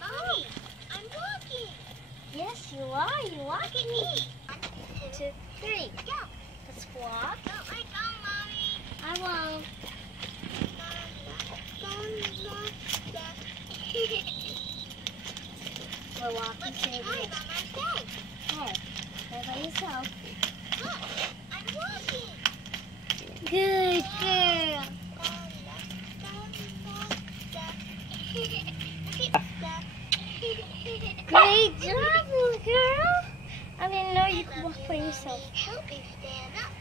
Mommy, I'm walking. Yes, you are. You Look walk at me. 1, 2, 3. go. Let's walk. Don't let go, Mommy. I won't. We're walking Let me to try the by myself. Okay. Go by yourself. Look, I'm walking. Good girl. Great job, little girl. I didn't know you could walk by yourself. Help me stand up.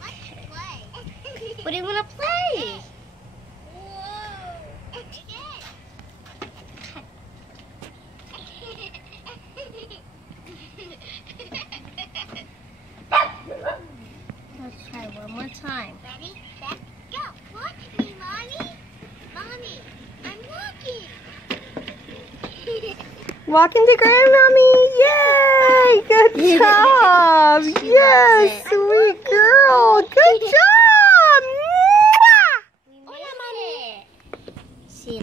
Let's play. What do you want to play? Whoa. Again. Let's try one more time. Ready, set, go. Watch me, Mommy. Mommy, I'm walking. Walking to grandmommy. Yay! Good job. She Yes, loves it. sweet girl. Good job. We made it. See.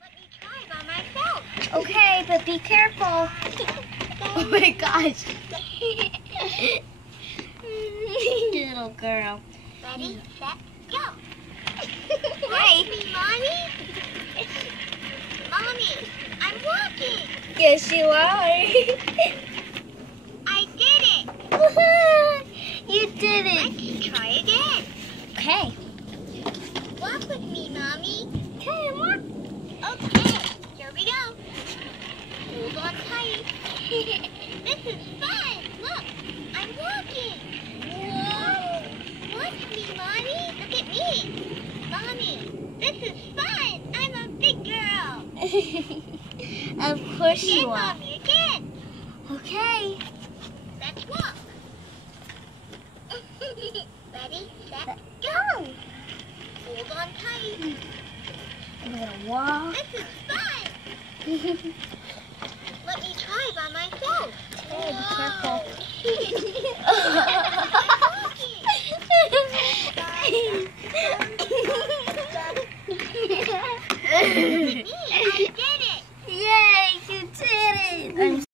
Let me try by myself. Okay, but be careful. Oh my gosh. Little girl. Ready, set, go. Hey. Watch me, Mommy. Mommy, I'm walking. Yes, you are. I did it. You did it. Let's try again. Okay. Walk with me, Mommy. Okay, I'm on. Okay, here we go. Hold on tight. This is fun. Look, I'm walking. Whoa. Watch me, Mommy. Look at me. Mommy, this is fun. I'm a big girl. Of course Again, you are. Mommy, again. Okay. Let's walk. Ready, set, go. Hold on tight. I'm gonna walk. This is fun. Let me try by myself. Okay, be careful. I did it. Yay, you did it! I'm